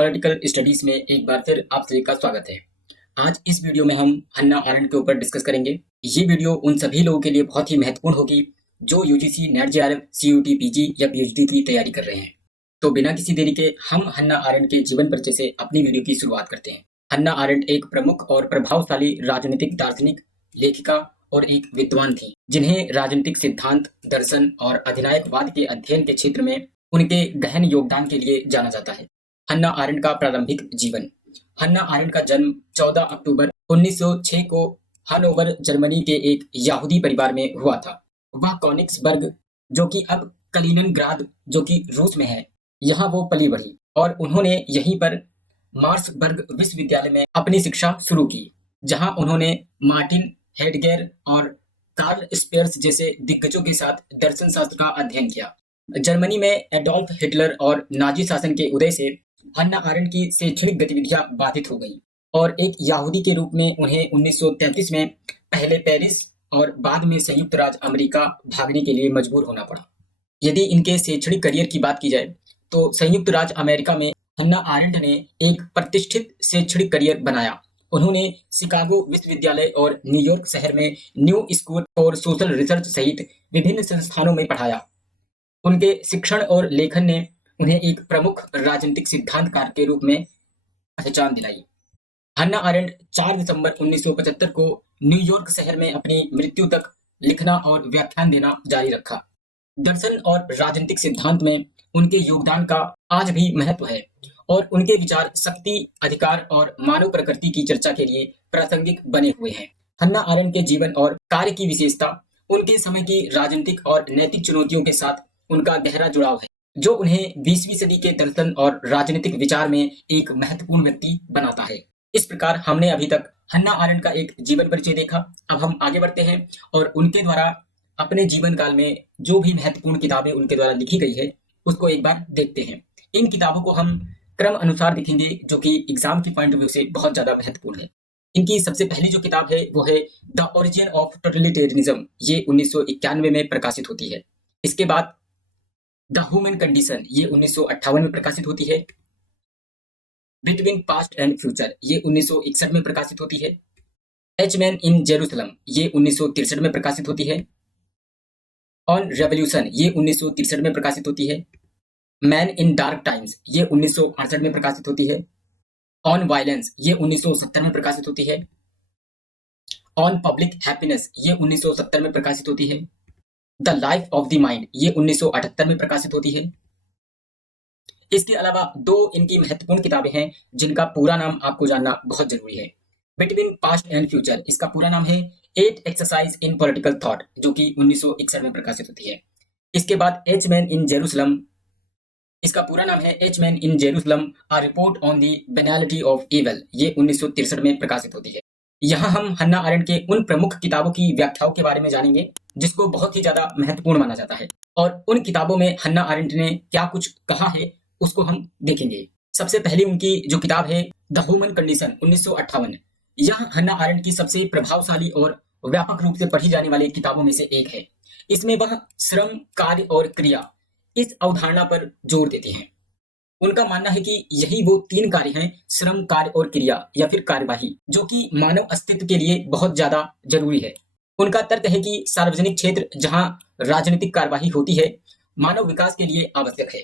Political studies में एक बार फिर आप सभी का स्वागत है। आज इस वीडियो में हम हन्ना आरेंट के ऊपर डिस्कस करेंगे। ये वीडियो उन सभी लोगों के लिए बहुत ही महत्वपूर्ण होगी जो UGC, NET JRF, CUET, PG या पीएचडी की तैयारी कर रहे हैं। तो बिना किसी देरी के हम हन्ना आरेंट के जीवन परिचय से अपनी वीडियो की शुरुआत करते हैं। हन्ना आरेंट एक प्रमुख और प्रभावशाली राजनीतिक दार्शनिक, लेखिका और एक विद्वान थी, जिन्हें राजनीतिक सिद्धांत, दर्शन और अधिनायकवाद के अध्ययन के क्षेत्र में उनके गहन योगदान के लिए जाना जाता है। हन्ना आरेंट का प्रारंभिक जीवन। हन्ना आरेंट का जन्म 14 अक्टूबर 1906 को हनोवर, जर्मनी के एक यहूदी परिवार में हुआ था। वह कोनिग्सबर्ग, जो कि अब कलिनिनग्राद, जो कि रूस में है, यहाँ वो पली बढ़ी और उन्होंने यहीं पर मार्सबर्ग विश्वविद्यालय में अपनी शिक्षा शुरू की, जहाँ उन्होंने मार्टिन हेडगेर और कार्ल स्पेयर्स जैसे दिग्गजों के साथ दर्शन शास्त्र का अध्ययन किया। जर्मनी में एडोल्फ हिटलर और नाजी शासन के उदय से हन्ना आरेंट की शैक्षणिक गतिविधियां बाधित हो गईं और एक यहूदी के रूप में उन्हें 1933 में पहले पेरिस और बाद में संयुक्त राज्य अमेरिका भागने के लिए मजबूर होना पड़ा। यदि इनके शैक्षणिक करियर की बात की जाए तो संयुक्त राज्य अमेरिका में हन्ना आरेंट ने एक प्रतिष्ठित शैक्षणिक करियर बनाया। उन्होंने शिकागो विश्वविद्यालय और न्यूयॉर्क शहर में new school for social research सहित विभिन्न संस्थानों में पढ़ाया। उनके शिक्षण और लेखन ने उन्हें एक प्रमुख राजनीतिक सिद्धांतकार के रूप में पहचान दिलाई। हन्ना आरेंट 4 दिसंबर 1975 को न्यूयॉर्क शहर में अपनी मृत्यु तक लिखना और व्याख्यान देना जारी रखा। दर्शन और राजनीतिक सिद्धांत में उनके योगदान का आज भी महत्व है और उनके विचार शक्ति, अधिकार और मानव प्रकृति की चर्चा के लिए प्रासंगिक बने हुए हैं। हन्ना आरेंट के जीवन और कार्य की विशेषता उनके समय की राजनीतिक और नैतिक चुनौतियों के साथ उनका गहरा जुड़ाव है, जो उन्हें 20वीं सदी के दर्शन और राजनीतिक विचार में एक महत्वपूर्ण व्यक्ति बनाता है। इस प्रकार हमने अभी तक हन्ना आरेंट का एक जीवन परिचय देखा। अब हम आगे बढ़ते हैं और उनके द्वारा अपने जीवन काल में जो भी महत्वपूर्ण किताबें उनके द्वारा लिखी गई है उसको एक बार देखते हैं। इन किताबों को हम क्रम अनुसार देखेंगे, जो कि एग्जाम के पॉइंट ऑफ व्यू से बहुत ज्यादा महत्वपूर्ण है। इनकी सबसे पहली जो किताब है वो है द ओरिजिन ऑफ टोटलिटेरियनिज्म। ये 1991 में प्रकाशित होती है। इसके बाद द ह्यूमन कंडीशन, ये 1958 में प्रकाशित होती है। बिटवीन पास्ट एंड फ्यूचर, ये 1961 में प्रकाशित होती है। एच मैन इन जेरूसलम, ये 1963 में प्रकाशित होती है। ऑन रेवोल्यूशन, ये 1963 में प्रकाशित होती है। मैन इन डार्क टाइम्स, ये 1968 में प्रकाशित होती है। ऑन वायलेंस, ये 1970 में प्रकाशित होती है। ऑन पब्लिक हैप्पीनेस, ये 1970 में प्रकाशित होती है। The life of the mind, ये 1978 में प्रकाशित होती है। इसके अलावा दो इनकी महत्वपूर्ण किताबें हैं जिनका पूरा नाम आपको जानना बहुत जरूरी है। बिटवीन पास्ट एंड फ्यूचर, इसका पूरा नाम है 8 एक्सरसाइज इन पॉलिटिकल थॉट, जो कि 1961 में प्रकाशित होती है। इसके बाद एच मैन इन जेरूसलम, इसका पूरा नाम है Eichmann in Jerusalem a report on the banality of evil, ये 1963 में प्रकाशित होती है। यहाँ हम हन्ना आरेंट के उन प्रमुख किताबों की व्याख्याओं के बारे में जानेंगे जिसको बहुत ही ज्यादा महत्वपूर्ण माना जाता है, और उन किताबों में हन्ना आरेंट ने क्या कुछ कहा है उसको हम देखेंगे। सबसे पहली उनकी जो किताब है द ह्यूमन कंडीशन, 1958, यह हन्ना आरेंट की सबसे प्रभावशाली और व्यापक रूप से पढ़ी जाने वाली किताबों में से एक है। इसमें वह श्रम, कार्य और क्रिया, इस अवधारणा पर जोर देते हैं। उनका मानना है कि यही वो 3 कार्य हैं, श्रम, कार्य और क्रिया या फिर कार्यवाही, जो कि मानव अस्तित्व के लिए बहुत ज्यादा जरूरी है। उनका तर्क है कि सार्वजनिक क्षेत्र जहां राजनीतिक कार्यवाही होती है, मानव विकास के लिए आवश्यक है।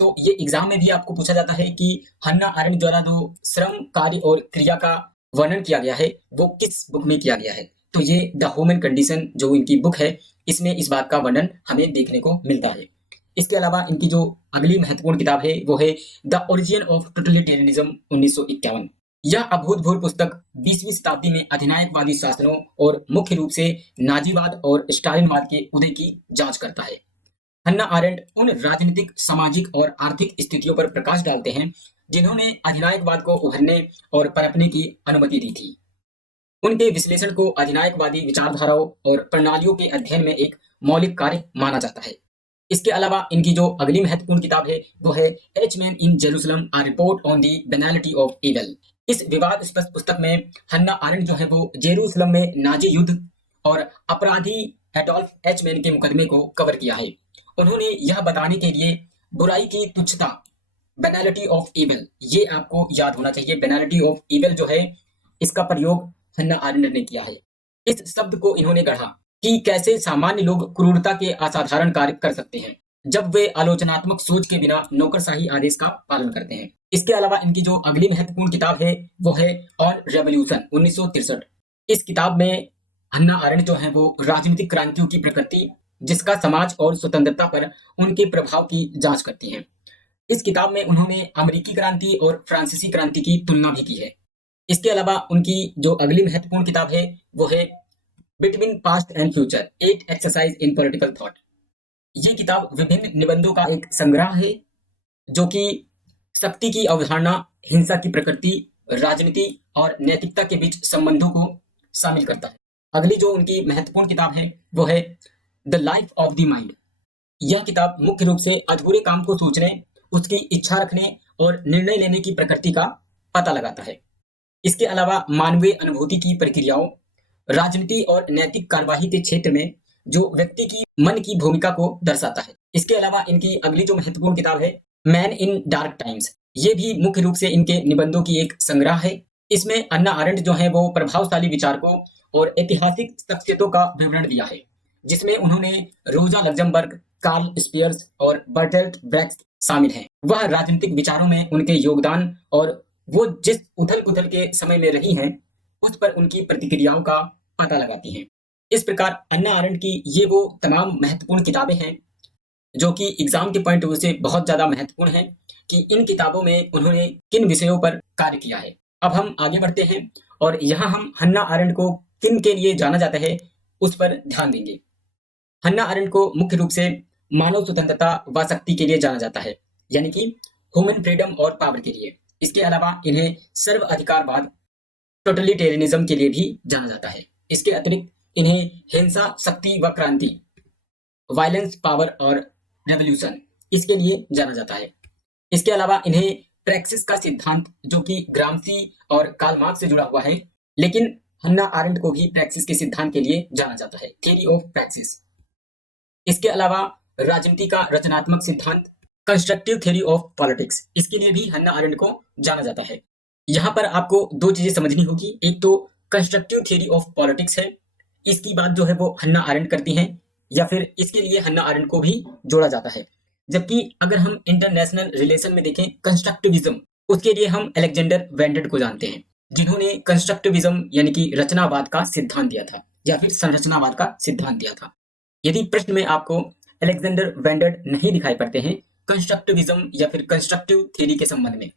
तो ये एग्जाम में भी आपको पूछा जाता है कि हन्ना आरेंट द्वारा जो श्रम, कार्य और क्रिया का वर्णन किया गया है वो किस बुक में किया गया है। तो ये द ह्यूमन कंडीशन जो इनकी बुक है, इसमें इस बात का वर्णन हमें देखने को मिलता है। इसके अलावा इनकी जो अगली महत्वपूर्ण किताब है वो है द ओरिजिन ऑफ टोटलिटेरियनिज्म, 1951। यह अभूतपूर्व पुस्तक 20वीं शताब्दी में अधिनायकवादी शासनों और मुख्य रूप से नाजीवाद और स्टालिनवाद के उदय की जांच करता है। हन्ना आरेंट उन राजनीतिक, सामाजिक और आर्थिक स्थितियों पर प्रकाश डालते हैं जिन्होंने अधिनायकवाद को उभरने और पनपने की अनुमति दी थी। उनके विश्लेषण को अधिनायकवादी विचारधाराओं और प्रणालियों के अध्ययन में एक मौलिक कार्य माना जाता है। इसके अलावा इनकी जो अगली महत्वपूर्ण किताब है वो है Eichmann in Jerusalem a report on the banality of evil. इस विवादास्पद पुस्तक में हन्ना आरेंट जो है वो जेरूसलम में नाजी युद्ध और अपराधी एडोल्फ एच मैन के मुकदमे को कवर किया है। उन्होंने यह बताने के लिए बुराई की तुच्छता, बेनालिटी ऑफ इविल, ये आपको याद होना चाहिए। बेनालिटी ऑफ इविल जो है, इसका प्रयोग हन्ना आरेंट ने किया है। इस शब्द को इन्होंने गढ़ा कि कैसे सामान्य लोग क्रूरता के असाधारण कार्य कर सकते हैं जब वे आलोचनात्मक सोच के बिना नौकरशाही आदेश का पालन करते हैं। इसके अलावा इनकी जो अगली महत्वपूर्ण किताब है वो है ऑन रेवोल्यूशन 1963। इस किताब में हन्ना आरेंट जो है वो राजनीतिक क्रांतियों की प्रकृति, जिसका समाज और स्वतंत्रता पर उनके प्रभाव की जांच करती हैं। इस किताब में उन्होंने अमेरिकी क्रांति और फ्रांसीसी क्रांति की तुलना भी की है। इसके अलावा उनकी जो अगली महत्वपूर्ण किताब है वो है between past and future, 8 exercise in political thought. ये किताब विभिन्न निबंधों का एक संग्रह है जो कि शक्ति की अवधारणा, हिंसा की प्रकृति, राजनीति और नैतिकता के बीच संबंधों को शामिल करता है। अगली जो उनकी महत्वपूर्ण किताब है वो है the life of the mind. यह किताब मुख्य रूप से अधूरे काम को सोचने, उसकी इच्छा रखने और निर्णय लेने की प्रकृति का पता लगाता है। इसके अलावा मानवीय अनुभूति की प्रक्रियाओं, राजनीति और नैतिक कार्यवाही के क्षेत्र में जो व्यक्ति की मन की भूमिका को दर्शाता है। इसके अलावा इनकी अगली जो महत्वपूर्ण किताब है मैन इन डार्क टाइम्स, ये भी मुख्य रूप से इनके निबंधों की एक संग्रह है। इसमें अन्ना आरेंट जो है वो प्रभावशाली विचारकों और ऐतिहासिक शख्सियतों का विवरण दिया है, जिसमें उन्होंने रोजा लग्जमबर्ग, कार्ल स्पियर्स और बर्टोल्ट ब्रेख्ट शामिल हैं। वह राजनीतिक विचारों में उनके योगदान और वो जिस उथल पुथल के समय में रही हैं उस पर उनकी प्रतिक्रियाओं का पता लगाती हैं। इस प्रकार अन्ना आरेंट की ये वो तमाम महत्वपूर्ण किताबें हैं जो कि एग्जाम के पॉइंट ऑफ व्यू से बहुत ज्यादा महत्वपूर्ण है कि इन किताबों में उन्होंने किन विषयों पर कार्य किया है। अब हम आगे बढ़ते हैं और यहाँ हम हन्ना आरेंट को किन के लिए जाना जाता है उस पर ध्यान देंगे। हन्ना आरेंट को मुख्य रूप से मानव स्वतंत्रता व शक्ति के लिए जाना जाता है, यानी कि ह्यूमन फ्रीडम और पावर के लिए। इसके अलावा इन्हें सर्व अधिकारवाद, टोटलिटेरियनिज्म के लिए भी जाना जाता है। इसके अतिरिक्त इन्हें हिंसा, शक्ति व क्रांति, वायलेंस, पावर और रेवोल्यूशन, इसके लिए जाना जाता है। इसके अलावा इन्हें प्रैक्सिस का सिद्धांत, जो कि ग्रामसी और कार्ल मार्क्स से जुड़ा हुआ है, लेकिन हन्ना आरेंट को भी प्रैक्सिस के सिद्धांत के लिए जाना जाता है, थ्योरी ऑफ प्रैक्सिस। इसके अलावा राजनीति का रचनात्मक सिद्धांत, कंस्ट्रक्टिव थ्योरी ऑफ पॉलिटिक्स, इसके लिए भी हन्ना आरेंट को जाना जाता है। यहाँ पर आपको दो चीजें समझनी होगी। एक तो कंस्ट्रक्टिव थ्योरी ऑफ पॉलिटिक्स है, इसकी बात जो है वो हन्ना आरेंट करती हैं, या फिर इसके लिए हन्ना आरेंट को भी जोड़ा जाता है। जबकि अगर हम इंटरनेशनल रिलेशन में देखें कंस्ट्रक्टिविज्म, उसके लिए हम अलेक्जेंडर वैन को जानते हैं, जिन्होंने कंस्ट्रक्टिविज्म यानी कि रचनावाद का सिद्धांत दिया था या फिर संरचनावाद का सिद्धांत दिया था। यदि प्रश्न में आपको अलेक्जेंडर वैन नहीं दिखाई पड़ते हैं कंस्ट्रक्टिविज्म या फिर कंस्ट्रक्टिव थ्योरी के संबंध में,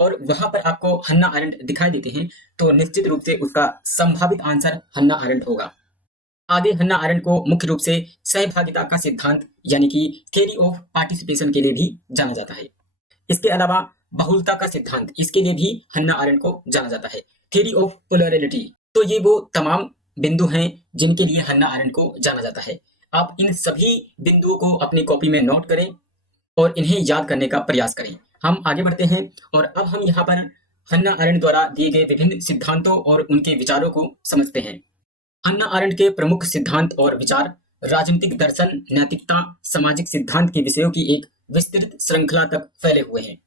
और वहां पर आपको हन्ना आरेंट दिखाई देते हैं, तो निश्चित रूप से उसका संभावित आंसर हन्ना आरेंट होगा। आगे हन्ना आरेंट को मुख्य रूप से सहभागिता का सिद्धांत यानी कि थ्योरी ऑफ पार्टिसिपेशन के लिए भी जाना जाता है। इसके अलावा बहुलता का सिद्धांत, इसके लिए भी हन्ना आरेंट को जाना जाता है, थ्योरी ऑफ पोलैरिटी। तो ये वो तमाम बिंदु हैं जिनके लिए हन्ना आरेंट को जाना जाता है। आप इन सभी बिंदुओं को अपनी कॉपी में नोट करें और इन्हें याद करने का प्रयास करें। हम आगे बढ़ते हैं और अब हम यहाँ पर हन्ना आरेंट द्वारा दिए गए विभिन्न सिद्धांतों और उनके विचारों को समझते हैं। हन्ना आरेंट के प्रमुख सिद्धांत और विचार राजनीतिक दर्शन, नैतिकता, सामाजिक सिद्धांत के विषयों की एक विस्तृत श्रृंखला तक फैले हुए हैं।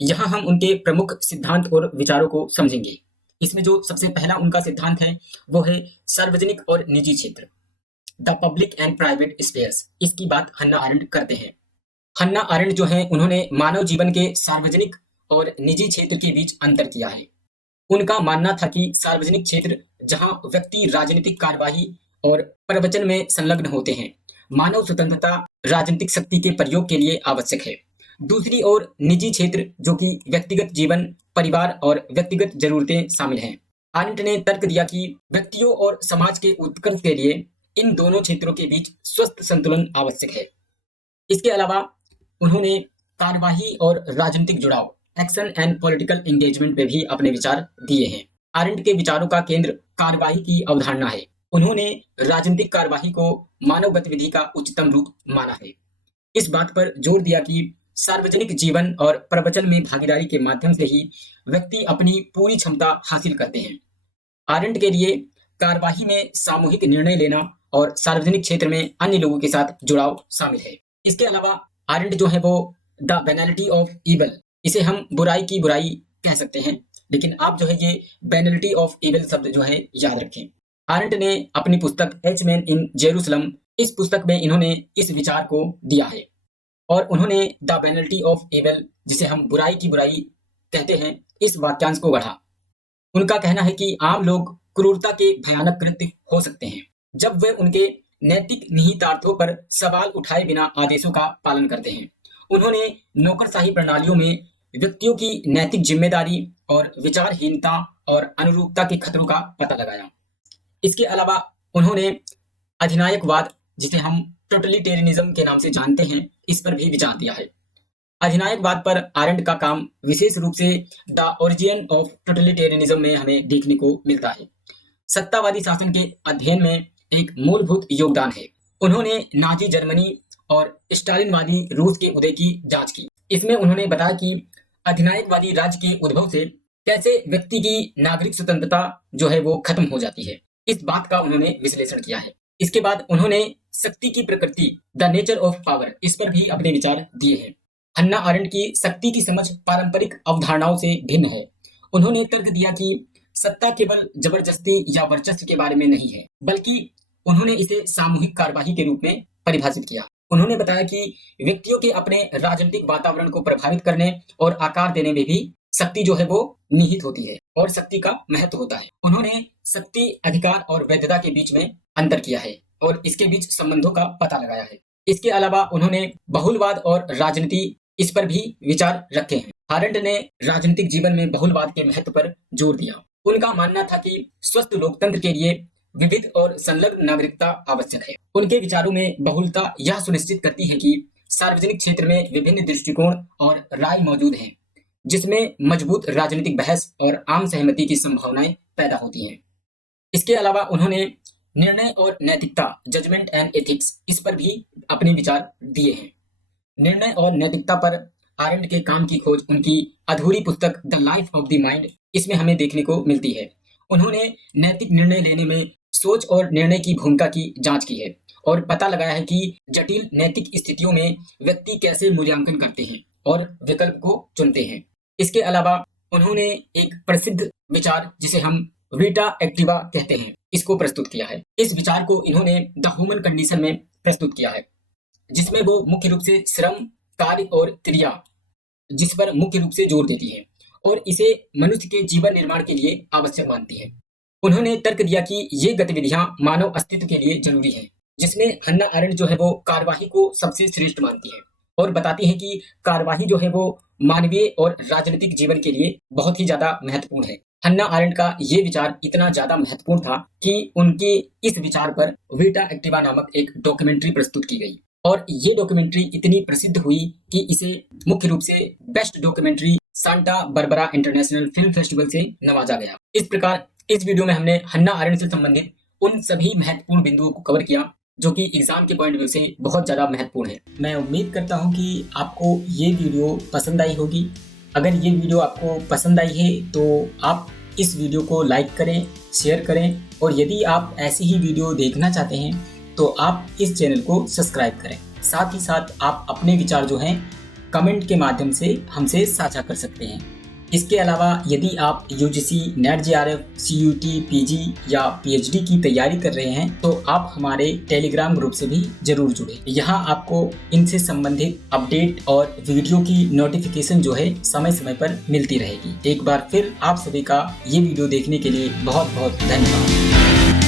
यहाँ हम उनके प्रमुख सिद्धांत और विचारों को समझेंगे। इसमें जो सबसे पहला उनका सिद्धांत है वो है सार्वजनिक और निजी क्षेत्र, the public and private spheres. इसकी बात हन्ना आरेंट करते हैं। हन्ना आरेंट जो है उन्होंने मानव जीवन के सार्वजनिक और निजी क्षेत्र के बीच अंतर किया है। उनका मानना था कि सार्वजनिक क्षेत्र जहां व्यक्ति राजनीतिक कार्यवाही और प्रवचन में संलग्न होते हैं, मानव स्वतंत्रता राजनीतिक शक्ति के प्रयोग के लिए आवश्यक है। दूसरी ओर निजी क्षेत्र जो कि व्यक्तिगत जीवन, परिवार और व्यक्तिगत जरूरतें शामिल हैं। आरेंट ने तर्क दिया कि व्यक्तियों और समाज के उत्कर्ष के लिए इन दोनों क्षेत्रों के बीच स्वस्थ संतुलन आवश्यक है। इसके अलावा उन्होंने कार्यवाही और राजनीतिक जुड़ाव, एक्शन एंड पॉलिटिकल एंगेजमेंट पे भी अपने विचार दिए हैं। आरेंट के विचारों का केंद्र कार्यवाही की अवधारणा है। उन्होंने राजनीतिक कार्यवाही को मानव गतिविधि का उच्चतम रूप माना है। इस बात पर जोर दिया कि सार्वजनिक जीवन और प्रवचन में भागीदारी के माध्यम से ही व्यक्ति अपनी पूरी क्षमता हासिल करते हैं। आरेंट के लिए कार्यवाही में सामूहिक निर्णय लेना और सार्वजनिक क्षेत्र में अन्य लोगों के साथ जुड़ाव शामिल है। इसके अलावा आरेंट जो है वो द बेनालिटी ऑफ इविल इसे हम बुराई की बुराई कह सकते हैं, लेकिन आप जो है ये बेनिलिटी ऑफ इविल शब्द जो है याद रखें। आरंट ने अपनी पुस्तक एच मैन इन जेरूसलम, इस पुस्तक में इन्होंने इस विचार को दिया है और उन्होंने द बेनिलिटी ऑफ इविल, जिसे हम बुराई की बुराई कहते हैं, इस वाक्यांश को गढ़ा। उनका कहना है कि आम लोग क्रूरता के भयानक कृत्य हो सकते हैं जब वे उनके नैतिक निहितार्थों पर सवाल उठाए बिना आदेशों का पालन करते हैं। उन्होंने नौकरशाही प्रणालियों में व्यक्तियों की नैतिक जिम्मेदारी और विचारहीनता और अनुरूपता के खतरों का पता लगाया। इसके अलावा उन्होंने अधिनायकवाद, जिसे हम टोटलिटेरियनिज्म के नाम से जानते हैं, इस पर भी विचार दिया है। अधिनायकवाद पर आरंट का काम विशेष रूप से द ओरिजिन ऑफ टोटलिटेरियनिज्म में हमें देखने को मिलता है। सत्तावादी शासन के अध्ययन में एक मूलभूत योगदान है। उन्होंने नाजी जर्मनी और स्टालिनवादी रूस के उदय की जांच की। इसमें उन्होंने बताया कि अधिनायकवादी राज्य के उद्भव से कैसे व्यक्ति की नागरिक स्वतंत्रता जो है वो खत्म हो जाती है, इस बात का उन्होंने विश्लेषण किया है। इसके बाद उन्होंने शक्ति की प्रकृति, द नेचर ऑफ पावर, इस पर भी अपने विचार दिए हैं। हन्ना आरंट की शक्ति की समझ पारंपरिक अवधारणाओं से भिन्न है। उन्होंने तर्क दिया कि सत्ता केवल जबरदस्ती या वर्चस्व के बारे में नहीं है, बल्कि उन्होंने इसे सामूहिक कार्यवाही के रूप में परिभाषित किया। उन्होंने बताया कि व्यक्तियों के अपने राजनीतिक वातावरण को प्रभावित करने और आकार देने में भी शक्ति जो है वो निहित होती है और शक्ति का महत्व होता है। उन्होंने शक्ति, अधिकार और वैधता के बीच में अंतर किया है और इसके बीच संबंधों का पता लगाया है। इसके अलावा उन्होंने बहुलवाद और राजनीति, इस पर भी विचार रखे हैं। आरंट ने राजनीतिक जीवन में बहुलवाद के महत्व पर जोर दिया। उनका मानना था कि स्वस्थ लोकतंत्र के लिए विविध और संलग्न नागरिकता आवश्यक है। उनके विचारों में बहुलता यह सुनिश्चित करती है कि सार्वजनिक क्षेत्र में विभिन्न दृष्टिकोण और राय मौजूद हैं, जिसमें मजबूत राजनीतिक बहस और आम सहमति की संभावनाएं पैदा होती हैं। इसके अलावा उन्होंने निर्णय और नैतिकता, जजमेंट एंड एथिक्स, इस पर भी अपने विचार दिए हैं। निर्णय और नैतिकता पर आरंट के काम की खोज उनकी अधूरी पुस्तक the life of the mind, इसमें हमें देखने को मिलती है। उन्होंने नैतिक निर्णय लेने में सोच और निर्णय की भूमिका की जांच की है और पता लगाया है कि जटिल नैतिक स्थितियों में व्यक्ति कैसे मूल्यांकन करते हैं और विकल्प को चुनते हैं। इसके अलावा उन्होंने एक प्रसिद्ध विचार, जिसे हम वीटा एक्टिवा कहते हैं, इसको प्रस्तुत किया है। इस विचार को इन्होंने द ह्यूमन कंडीशन में प्रस्तुत किया है, जिसमें वो मुख्य रूप से श्रम, कार्य और क्रिया, जिस पर मुख्य रूप से जोर देती है और इसे मनुष्य के जीवन निर्माण के लिए आवश्यक मानती है। उन्होंने तर्क दिया कि ये गतिविधियां मानव अस्तित्व के लिए जरूरी हैं, जिसमें हन्ना आरंट जो है वो कार्यवाही को सबसे श्रेष्ठ मानती है और बताती है कि कार्यवाही जो है वो मानवीय और राजनीतिक जीवन के लिए बहुत ही ज्यादा महत्वपूर्ण है। हन्ना आरंट का ये विचार इतना ज्यादा महत्वपूर्ण था कि उनके इस विचार पर वीटा एक्टिवा नामक एक डॉक्यूमेंट्री प्रस्तुत की गई और ये डॉक्यूमेंट्री इतनी प्रसिद्ध हुई कि इसे मुख्य रूप से best documentary Santa Barbara international film festival से नवाजा गया। इस प्रकार इस वीडियो में हमने हन्ना आरंट से संबंधित उन सभी महत्वपूर्ण बिंदुओं को कवर किया जो कि एग्जाम के पॉइंट व्यू से बहुत ज़्यादा महत्वपूर्ण है। मैं उम्मीद करता हूं कि आपको ये वीडियो पसंद आई होगी। अगर ये वीडियो आपको पसंद आई है तो आप इस वीडियो को लाइक करें, शेयर करें और यदि आप ऐसी ही वीडियो देखना चाहते हैं तो आप इस चैनल को सब्सक्राइब करें। साथ ही साथ आप अपने विचार जो हैं कमेंट के माध्यम से हमसे साझा कर सकते हैं। इसके अलावा यदि आप UGC, NET JRF, CUET, PG या पीएचडी की तैयारी कर रहे हैं तो आप हमारे टेलीग्राम ग्रुप से भी जरूर जुड़ें। यहाँ आपको इनसे संबंधित अपडेट और वीडियो की नोटिफिकेशन जो है समय समय पर मिलती रहेगी। एक बार फिर आप सभी का ये वीडियो देखने के लिए बहुत बहुत धन्यवाद।